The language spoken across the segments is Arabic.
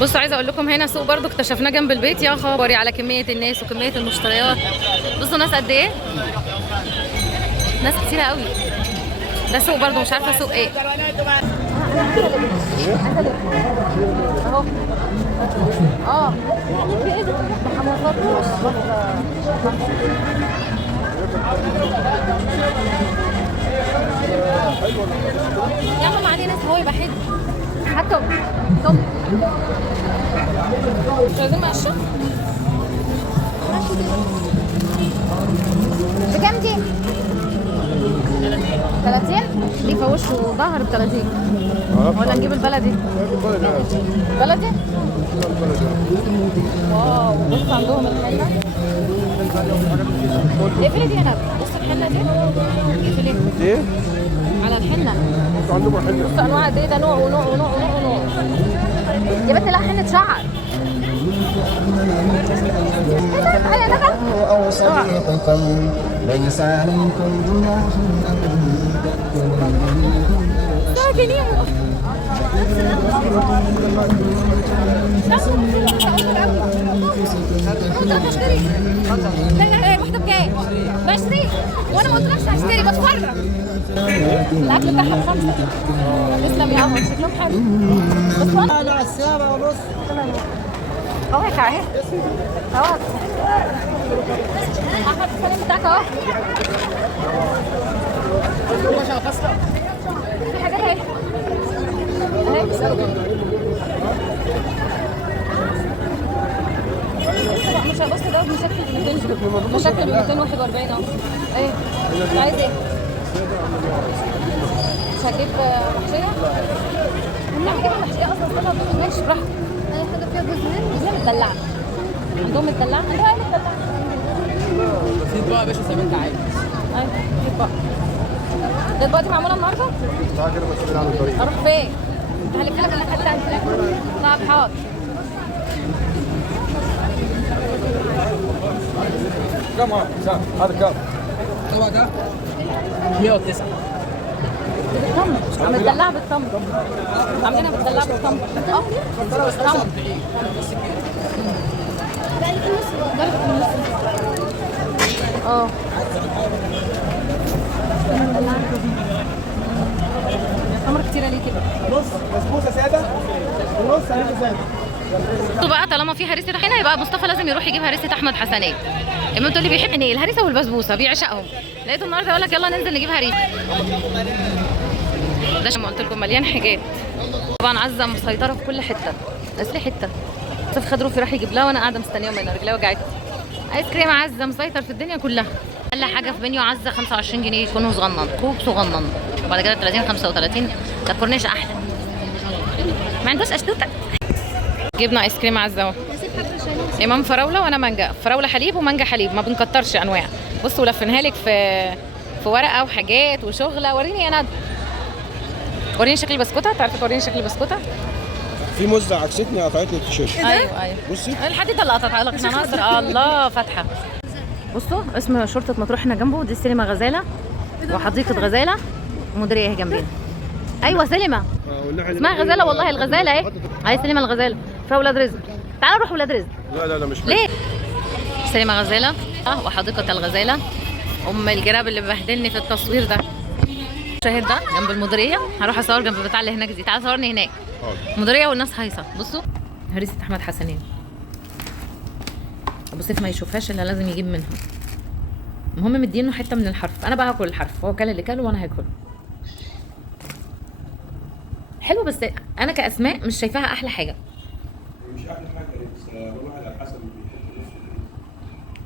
بصوا عايزه اقول لكم هنا سوق برضو اكتشفناه جنب البيت. يا خبري على كميه الناس وكميه المشتريات. بصوا ناس قد ايه، ناس كتيره قوي. ده سوق برضو مش عارفه سوق ايه. اهو يلا ما علينا هو يبقى حلو. هاتوا طب مش عايزين مقشة بكام دي؟ 30 دي في وش وظهر ب 30 ولا نجيب البلدي؟ بلدي؟ واو بص عندهم الحنة. اقفلي دي هنا. بص الحنة دي اقفلي دي على الحنة. عندهم حنة. بص انواع قد ايه، ده نوع ونوع ونوع ونوع ونوع. يا بنت لا حنة شعر. أو صديقكم ليس عليكم جناح واحدة بكام؟ ب20 وانا ما قلتلكش هشتري بتفرج. الاكل بتاعها ب5. تسلم يا قمر شكلهم حلو. بس انا على الساعة ونص. اهو هيك اهي اهو. احمد السلام بتاعك اهو. في حاجات اهي اهي. مش هبص ده مشكل ب 241 اهو. ايه عايز ايه؟ مش هجيب محشيه؟ لا هجيب محشيه اصلا. ماشي براحتك. انا حاجه فيها جوز هند مدلعه. عندهم مدلعه؟ عندهم ايه مدلعه؟ في بقى يا باشا زي ما انت عايز. ايوه في بقى. ده البقى دي معموله النهارده؟ تعالى كده مسؤولين عن الطريق. اروح فين؟ هلف لك الناحيه الثانيه. طب حاضر. كم هذا كم؟ الطبق ده 109. بالتمر مدلعه بالتمر. عاملينها مدلعه بالتمر. بالتمر. اه تمر كتيره ليه كده؟ نص بسبوسه ساده ونص هريسه ساده. بقى طالما في هريسه هنا يبقى مصطفى لازم يروح يجيب هريسه احمد حسنين. اما تقول لي بيحب ايه الهريسه والبسبوسه بيعشقهم. لقيته النهارده يقول لك يلا ننزل نجيب هريسه. ده ما قلت لكم مليان حاجات. طبعا عزه مسيطره في كل حته. بس لي حته مصطفى خد روفي راح يجيب لها وانا قاعده مستنيهم هنا رجلي وجعتني. ايس كريم عزه مسيطر في الدنيا كلها. اقل حاجه في منيو عزه 25 جنيه يكونوا صغنن كوب صغنن. وبعد كده 30 35 ده كورنيش احلى. ما عندوش اشتوته. جبنا ايس كريم عزه اهو. امام فراوله وانا مانجا. فراوله حليب ومانجا حليب ما بنكترش انواع. بصوا لفينها لك في ورقه وحاجات وشغله. وريني يا ندى. وريني شكل البسكوته. تعرفي توريني شكل البسكوته؟ في مزه عكستني قطعت لي التيشيرت. ايوه ايوه بصي الحديده اللي قطعتها لك احنا ناصر. الله فاتحه. بصوا اسم شرطه مطروح هنا جنبه. دي سينما غزاله وحديقه غزاله. مديريه اهي جنبنا. ايوه سينما اسمها غزاله والله. الغزاله اهي. هاي سينما الغزاله فيها ولاد رزق. تعالوا نروح ولاد رزق. لا مش ليه؟ سينما غزاله وحديقه الغزاله. ام الجراب اللي ببهدلني في التصوير ده. شاهد ده جنب المديريه. هروح اصور جنب بتاع اللي هناك دي. تعالى صورني هناك. المديريه والناس هايصه. بصوا هريسه احمد حسنين. ابو سيف ما يشوفهاش الا لازم يجيب منها. المهم مدينه حته من الحرف. انا بقى هاكل الحرف. هو كل اللي كله وانا هاكله. حلو بس انا كاسماء مش شايفاها احلى حاجه. مش احلى حاجه بس الواحد على حسب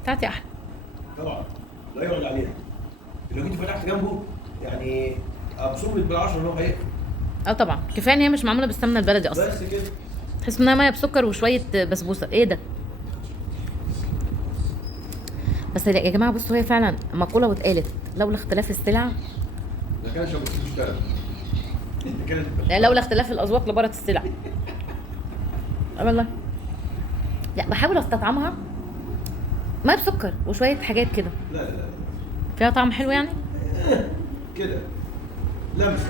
بتاعتي احلى طبعا لا يعلى عليها. لو كنت فتحت جنبه يعني ابصم لك بال10 ان هو هيقفل. اه طبعا كفايه ان هي مش معموله بالسمنه البلدي اصلا. بس كده تحس انها ميه بسكر وشويه بسبوسه. ايه ده؟ بس يا جماعه بصوا هي فعلا مقوله واتقالت لولا اختلاف السلع. ده كان شغل بيشتغل. لولا اختلاف الاذواق لبارت السلع. اه والله. لا بحاول استطعمها ميه بسكر وشويه حاجات كده. لا فيها طعم حلو يعني. كده لمسه.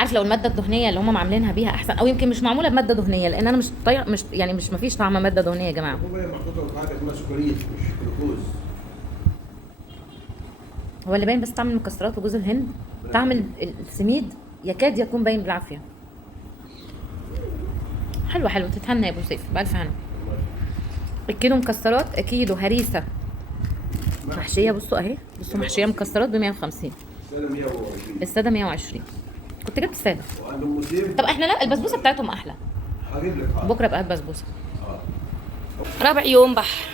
عارف لو الماده الدهنيه اللي هم عاملينها بيها احسن، او يمكن مش معموله بماده دهنيه، لان انا مش طايق، مش يعني مش مفيش طعم ماده دهنيه يا جماعه. هو محطوطه حاجه اسمها سكريات مش جلوكوز. هو اللي باين بس طعم المكسرات وجوز الهند، طعم السميد يكاد يكون باين بالعافيه. حلوه حلوه، تتهنى يا ابو سيف بالف هنا. الكيلو مكسرات، كيلو هريسه محشيه، بصوا اهي، بصوا محشيه مكسرات ب 150. السنه 120. الساده 120. كنت جبت الساده. وعندهم مسلم. طب احنا لا، البسبوسه بتاعتهم احلى. هجيب لك حاجه بكره بقى بسبوسه. اه. رابع يوم بحر.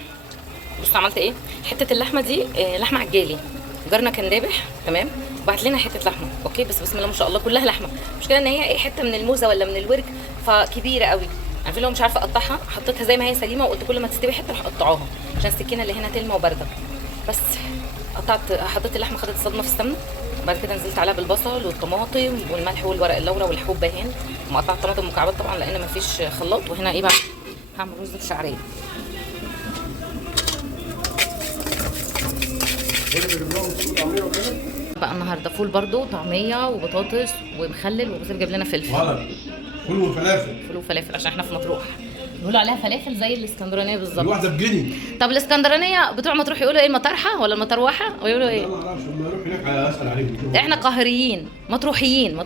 بصوا عملت ايه؟ حته اللحمه دي لحمه عجالي، جارنا كان ذابح تمام، وبعت لنا حته لحمه اوكي، بس بسم الله ما شاء الله كلها لحمه. المشكله ان هي ايه، حته من الموزه ولا من الورك فكبيره قوي، عارفين لو مش عارفه اقطعها، حطيتها زي ما هي سليمه، وقلت كل ما تستوي حته راح اقطعوها عشان السكينه اللي هنا تلمه وبارده. بس قطعت، حطيت اللحمه خدت صدمه في السمنه، بعد كده نزلت عليها بالبصل والطماطم والملح والورق اللورا والحب باهين، ومقطعت طماطم مكعبات طبعا لان مفيش خلاط. وهنا ايه بقى، هعمل رز بشعريه. بقى النهارده فول برضو، طعميه وبطاطس ومخلل، وبصير جاب لنا فلفل. غلط، فول وفلافل. فول وفلافل عشان احنا في مطروح بيقولوا عليها فلافل زي الاسكندرانيه بالظبط. الواحده بجنيه. طب الاسكندرانيه بتوع مطروح يقولوا ايه، المطرحه ولا المطروحه ويقولوا ايه؟ انا ما اعرفش، لما اروح هناك اسال عليهم. احنا قاهريين، مطروحيين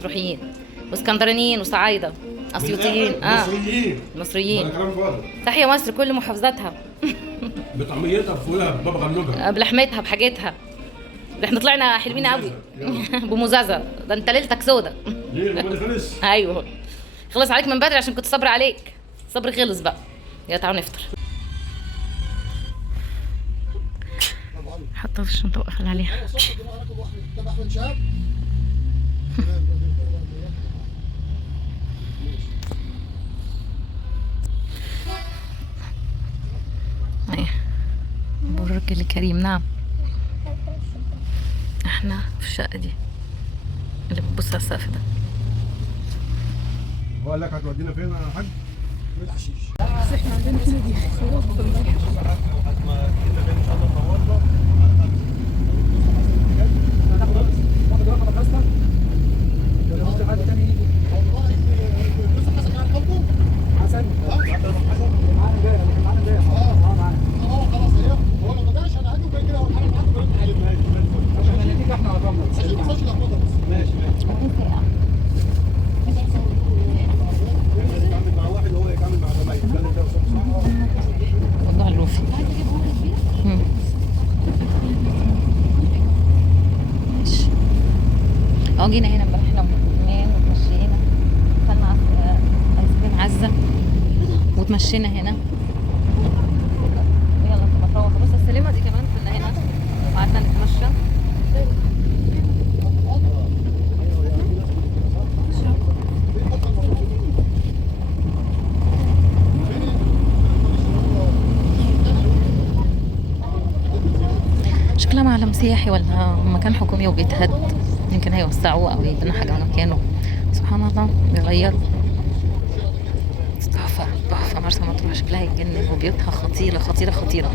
واسكندرانيين وصعايده اسيوطيين. مصريين. مصريين. ده كلام فاضي. تحية مصر كل محافظاتها. بطعميتها بفولها بباب غنوجها. بلحمتها بحاجتها. ده احنا طلعنا حلوين قوي. بمزازه، ده انت ليلتك سودا. ليه الرمال خلص؟ ايوه خلص عليك من بدري عشان كنت صبر عليك، صبر خلص بقى. يا تعالوا نفطر. حطها في الشنطه واقفل عليها. برج الكريم. نعم احنا في الشقه دي اللي بتبص على السقف ده. بقول لك هتودينا فين يا حاج؟ الحشيش. بس احنا عندنا هنا دي خيارات في الملح. والله الروفي. ماشي. جينا هنا امبارح احنا واثنين وتمشينا، خدنا ايس كريم عزه وتمشينا هنا. يلا طب نروح. بص السلمه دي كمان كنا هنا وقعدنا نتمشى. شكلها معلم سياحي ولا مكان حكومي وبيتهد، يمكن هيوسعوه او يبنوا حاجه من مكانه. سبحان الله بيغيروا. تحفه تحفه مرسى مطروح، شكلها يتجنن، وبيوتها خطيره خطيره خطيره.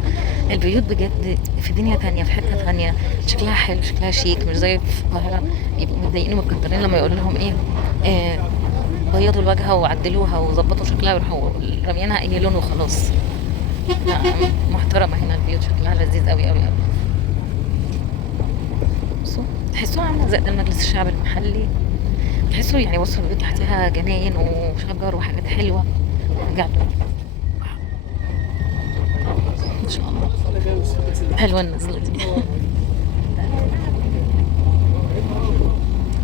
البيوت بجد في دنيا تانية، في حته تانية، شكلها حلو، شكلها شيك، مش زي في القاهره يبقوا متضايقين ومتكدرين لما يقول لهم ايه بيضوا الواجهه وعدلوها وظبطوا شكلها ويروحوا راميينها اي لون وخلاص. لا محترمه هنا البيوت، شكلها لذيذ قوي قوي قوي. تحسوها عامله زي المجلس الشعب المحلي، تحسوا يعني وصلوا البيوت تحتها جناين وشجر وحاجات حلوه بجد ما شاء الله. حلوه النزله دي.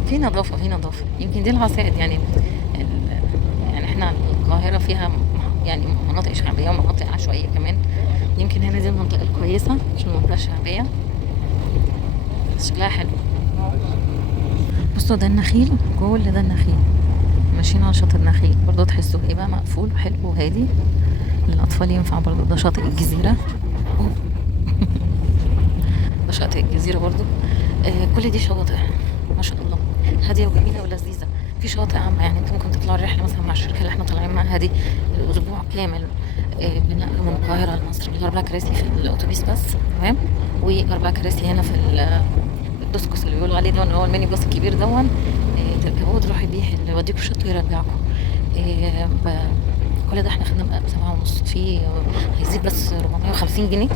في نظافه في نظافه، يمكن دي العصائد يعني احنا القاهره فيها يعني مناطق شعبيه ومناطق عشوائيه كمان، يمكن هنا دي المنطقه الكويسه مش المنطقه الشعبيه، شكلها حلو. بصوا ده النخيل، كل ده النخيل، ماشيين على شاطئ النخيل برضو، تحسوا ايه بقى مقفول وحلو وهادي للاطفال، ينفع برضو. ده شاطئ الجزيره. ده شاطئ الجزيره برضو. كل دي شواطئ ما شاء الله هاديه وجميله ولذيذه. في شواطئ عامه يعني انت ممكن تطلع رحله مثلا مع الشركه اللي احنا طالعين معاها دي الاسبوع كامل، بنقل من القاهره لمصر ب4 كراسي في الاتوبيس بس، تمام، و4 كراسي هنا في الدسكس اللي بيقولوا عليه ده، هو الميني باص الكبير دون، تركبوه تروحوا بيه اللي يوديكوا الشط ويرجعكم. كل ده احنا خدنا بقى ب7.5 في هيزيد بس 450 جنيه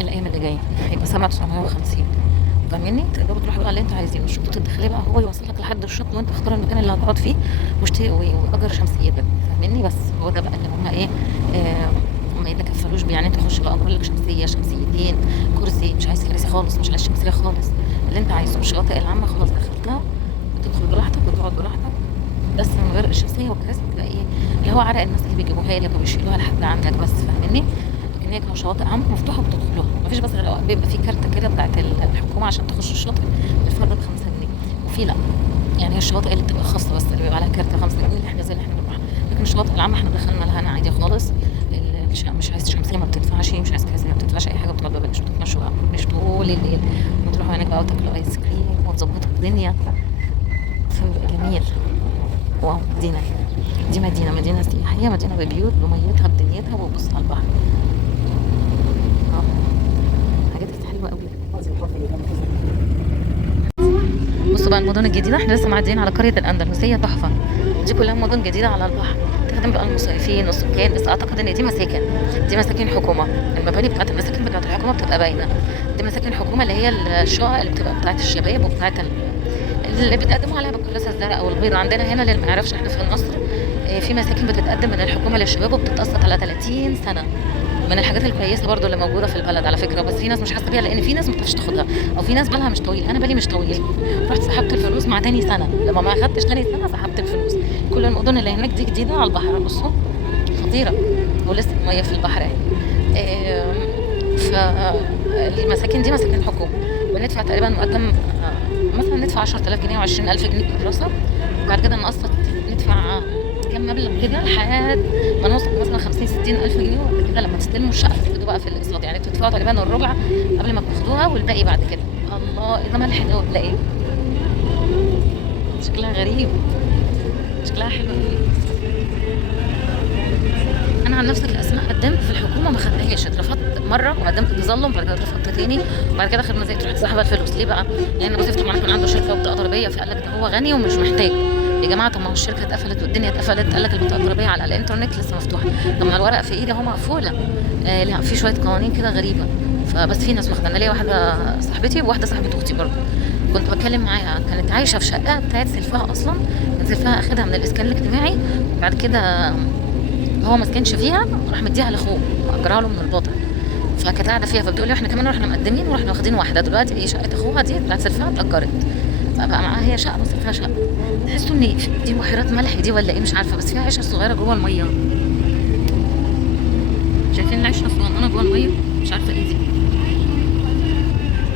الايام اللي جايه، هيبقى 7,950. فاهمني؟ تقدروا تروحوا بقى اللي انتوا عايزينه. الشطوط الداخليه بقى هو يوصلك لحد الشط وانت اختار المكان اللي هتقعد فيه واجر شمسيتك. فاهمني؟ بس هو ده بقى اللي هم ايه، ما يتكفلوش بيه. يعني انت تخش بقى كل لك شمسيه، شمسيتين، كرسي، مش عايز كراسي خالص، مش عايز شمسيه خالص، اللي انت عايزه. الشواطئ العامه خلاص دخلتها، بتدخل براحتك وتقعد براحتك، بس من غير الشمسيه والكراسي بتبقى ايه اللي هو عرق الناس اللي بيجيبوها لك وبيشيلوها لحد عندك بس. فاهمني؟ لكن هي كانوا شواطئ عامه مفتوحه بتدخلوها، مفيش بس غير بيبقى في كارته كده بتاعت الحكومه عشان تخش الشاطئ الفرد ب5 جنيه، وفي لا يعني هي الشواطئ اللي بتبقى خاصه بس اللي بيبقى عليها كارته 5 جنيه اللي احنا زي اللي احنا بنروح. لكن الشواطئ العامه احنا دخلنا لها عادي خالص، مش عايز شمسيه ما بتدفعش، مش عايز كراسي ما بتدفعش اي حاجه، بتقعدوا ببلاش وتتمشوا بقى مش طول الليل وتروحوا هناك بقى وتاكلوا ايس كريم وتظبطوا الدنيا، فبيبقى جميل. واو دي مدينه سياحيه، مدينه ببيوت بميتها بدنيتها وبص على البحر. حاجات حلوه قوي. بصوا بقى المدن الجديده، احنا لسه معديين على قريه الاندلسيه تحفه. دي كلها مدن جديده على البحر تخدم بقى المصيفين والسكان، بس اعتقد ان دي مساكن حكومه. المباني بتاعت المساكن بتاعت الحكومه بتبقى باينه، دي مساكن حكومه اللي هي الشقق اللي بتبقى بتاعت الشباب وبتاعت اللي بتقدموا عليها بالكراسه الزرقاء او البيضاء. عندنا هنا اللي ما يعرفش احنا في مصر في مساكن بتتقدم من الحكومه للشباب وبتتقسط على 30 سنه. من الحاجات الكويسه برضو اللي موجوده في البلد على فكره، بس في ناس مش حاسه بيها لان في ناس ما بتعرفش تاخدها، او في ناس بالها مش طويل. انا بالي مش طويل، رحت سحبت الفلوس مع تاني سنه، لما ما اخدتش تاني سنه سحبت الفلوس. كل المدن اللي هناك دي جديده على البحر، بصوا خطيره ولسه الميه في البحر اهي. فالمساكن دي مساكن حكومه، بندفع تقريبا مقدم مثلا ندفع 10,000 جنيه و20,000 جنيه كراسه، وبعد كده نقسط ندفع كام مبلغ كده لحد ما نوصل مثلا 50-60,000 جنيه، وبعد كده لما تستلموا الشقه تبتدوا بقى في الاقساط، يعني بتدفعوا تقريبا الربع قبل ما بتاخدوها والباقي بعد كده. الله ايه ده ملح ده ولا ايه؟ شكلها غريب، شكلها حلو قوي. انا عن نفسي الاسماء قدمت في الحكومه ما خدتهاش، اترفضت مره وقدمت تظلم، بعد كده اترفضت تاني، وبعد كده اخر ما زهقت رحت سحبت الفلوس. ليه بقى؟ لان جوزي طبعا كان عنده شركه وبطاقه ضريبيه، فقال لك ده هو غني ومش محتاج. يا جماعه طب ما هو الشركه اتقفلت والدنيا اتقفلت، قال لك البطاقه الضريبيه على الانترنت لسه مفتوحه، طب ما الورق في ايدي اهو مقفوله. لا في شويه قوانين كده غريبه، فبس في ناس واخده. انا ليا واحده صاحبتي وواحده صاحبه اختي برضه كنت بتكلم معاها، كانت عايشه في شقه بتاعت سلفها اصلا، كان سلفها اخدها من الاسكان الاجتماعي، وبعد كده هو ما سكنش فيها راح مديها لاخوه اجرها له من الباطن، فكانت قاعده فيها. فبتقول لي احنا كمان رحنا مقدمين ورحنا واخدين واحده دلوقتي ايه شقه اخوها دي بتاعت سلفها اتاجرت، فبقى معاها هي شقه وسلفها شقه. تحسوا ان دي بحيرات ملح دي ولا ايه مش عارفه، بس فيها عيشه صغيره جوه الميه. شايفين العيشه الصغننه جوه الميه؟ مش عارفه ايه دي.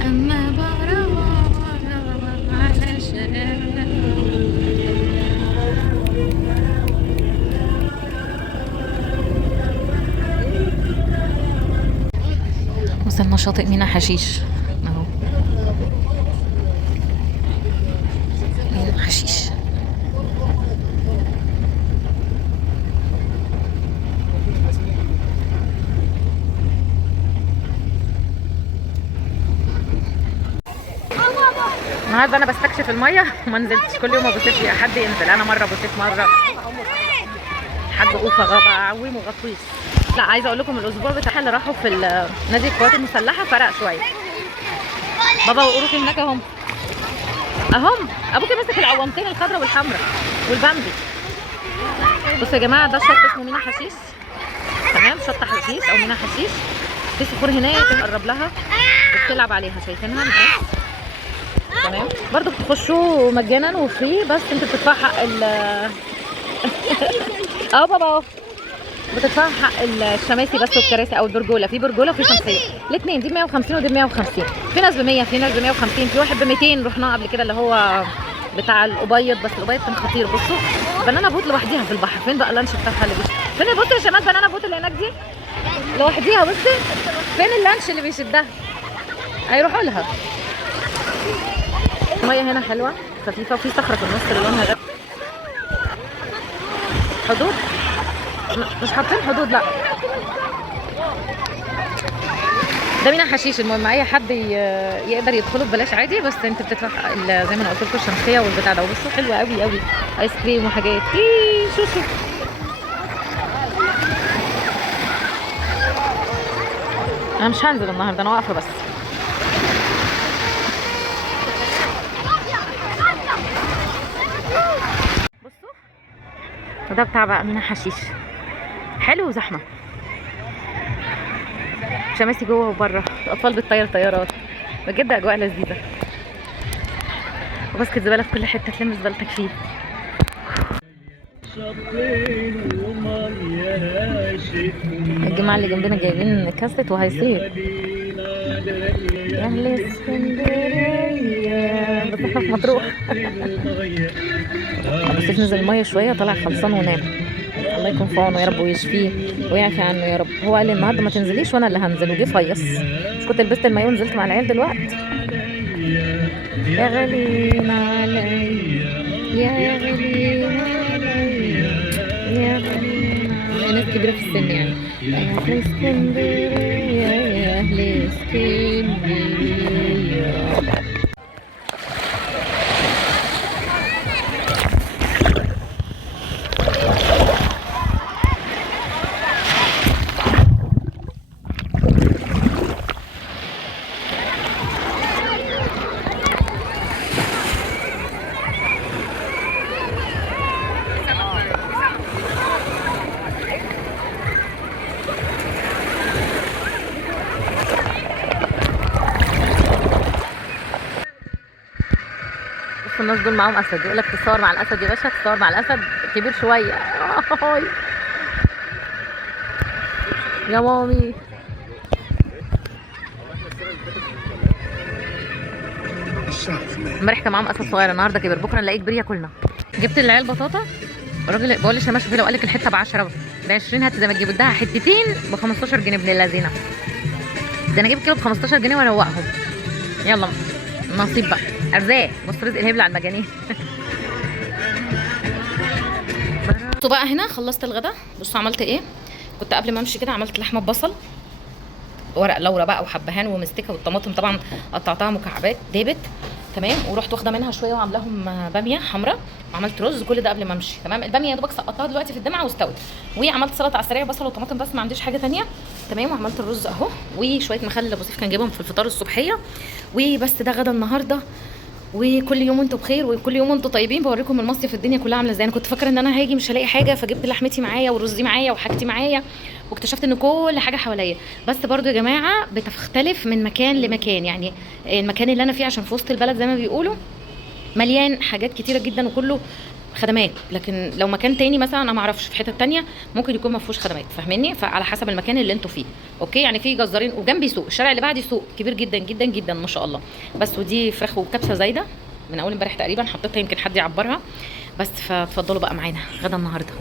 اما بره على شارع وصلنا شاطئ مينا حشيش اهو. مينا حشيش النهارده انا بستكشف الميه وما نزلتش، كل يوم ما بصيتش حد ينزل، انا مره بصيت مره حاج اوفا بعوم وغطيس. لا عايزه اقول لكم الاسبوع بتاعها اللي راحوا في نادي القوات المسلحه فرق شويه. بابا وقروفي هناك اهم ابوكي ماسك العوامتين الخضراء والحمراء والبامبي. بصوا يا جماعه ده الشط اسمه مينا حشيش، تمام؟ شط حشيش او مينا حشيش. في صخور هناك تقرب لها وبتلعب عليها، شايفينها الناس؟ تمام. برضو بتخشوا مجانا وفري، بس انت بتدفعوا حق بابا بتدفعوا حق الشماسي بس والكراسي او البرجوله. في برجوله وفي شمسيه، الاثنين دي 150 ودي 150. في ناس ب 100 في ناس ب 150، في واحد ب 200 رحناه قبل كده اللي هو بتاع الابيض، بس الابيض كان خطير. بصوا بنانا بوت لوحديها في البحر. فين بقى اللانش بتاعها اللي فين البوت يا شمال؟ بنانا بوت اللي هناك دي لوحديها. بصي فين اللانش اللي بيشدها؟ هيروحوا لها. الميه هنا حلوه خفيفه، وفي صخره في النص اللي لونها غامق. حدود مش حاطين حدود، لا ده مينا حشيش. المهم اي حد يقدر يدخله ببلاش عادي، بس انت بتدفع زي ما انا قلت لكم الشمسيه والبتاع ده. وبصوا حلوه قوي قوي، ايس كريم وحاجات. شوفوا انا مش هنزل النهارده، انا واقفه بس. بصوا وده بتاع بقى مينا حشيش، حلو وزحمه، شماسي جوه وبره، الاطفال بتطير طيارات، بجد اجواء لذيذه. وباسكت زباله في كل حته تلم زبالتك فيه. الجماعه اللي جنبنا جايبين كاسيت وهيصير يا اهل اسكندريه، بس احنا في مطروح. ابو سيف نزل الميه شويه، طلع خلصان ونام. الله يكون في عونه يا رب ويشفيه ويعفي عنه يا رب. هو قال لي النهارده ما تنزليش وانا اللي هنزل، وجه فيص. مش كنت لبست المايو ونزلت مع العيال دلوقتي؟ يا غالين علي يا غالين علي يا غالين علي. ناس كبيره في السن يعني. يا اهل اسكندريه يا اهل اسكندريه. الناس دول معاهم اسد، يقول لك تتصور مع الاسد يا باشا، تتصور مع الاسد كبير شويه. يا مامي امبارح كان معاهم اسد صغير، النهارده كبر، بكره نلاقيه كبير ياكلنا. جبت للعيال بطاطا، الراجل بقول لي ماشي فيه، لو قال لك الحته ب 10 ب 20 هات زي ما تجيب ادها حتتين ب 15 جنيه ابن اللذينه. ده انا اجيب كيلو ب 15 جنيه واروقهم. يلا نصيب بقى، ارزاق. بص رزق الهبل على المجانين. بصوا بقى هنا خلصت الغدا. بصوا عملت ايه. كنت قبل ما امشي كده عملت لحمه ببصل، ورق لورا بقى وحبهان ومستكه، والطماطم طبعا قطعتها مكعبات دابت تمام، ورحت واخده منها شويه وعاملاهم باميه حمراء، وعملت رز. كل ده قبل ما امشي تمام. الباميه يا دوبك سقطتها دلوقتي في الدمعه واستوت، وعملت سلطه على السريع بصل وطماطم بس، ما عنديش حاجه ثانيه تمام. وعملت الرز اهو، وشويه مخلل اللي ابو سيف كان جايبهم في الفطار الصبحيه، وبس. ده غدا النهارده، وكل يوم انتوا بخير وكل يوم انتوا طيبين. بوريكم المصيف الدنيا كلها عامله ازاي. انا كنت فاكره ان انا هاجي مش هلاقي حاجه، فجبت لحمتي معايا ورزي معايا وحاجتي معايا، واكتشفت ان كل حاجه حواليا. بس برضو يا جماعه بتختلف من مكان لمكان، يعني المكان اللي انا فيه عشان في وسط البلد زي ما بيقولوا مليان حاجات كتيره جدا وكله خدمات، لكن لو مكان تاني مثلا انا ما اعرفش في حته تانيه ممكن يكون ما فيهوش خدمات، فاهميني؟ فعلى حسب المكان اللي انتوا فيه. اوكي يعني في جزارين وجنبي سوق، الشارع اللي بعدي سوق كبير جدا جدا جدا ما شاء الله. بس ودي فراخ وكبسه زايده من اول امبارح تقريبا، حطيتها يمكن حد يعبرها بس. فتفضلوا بقى معانا غدا النهارده.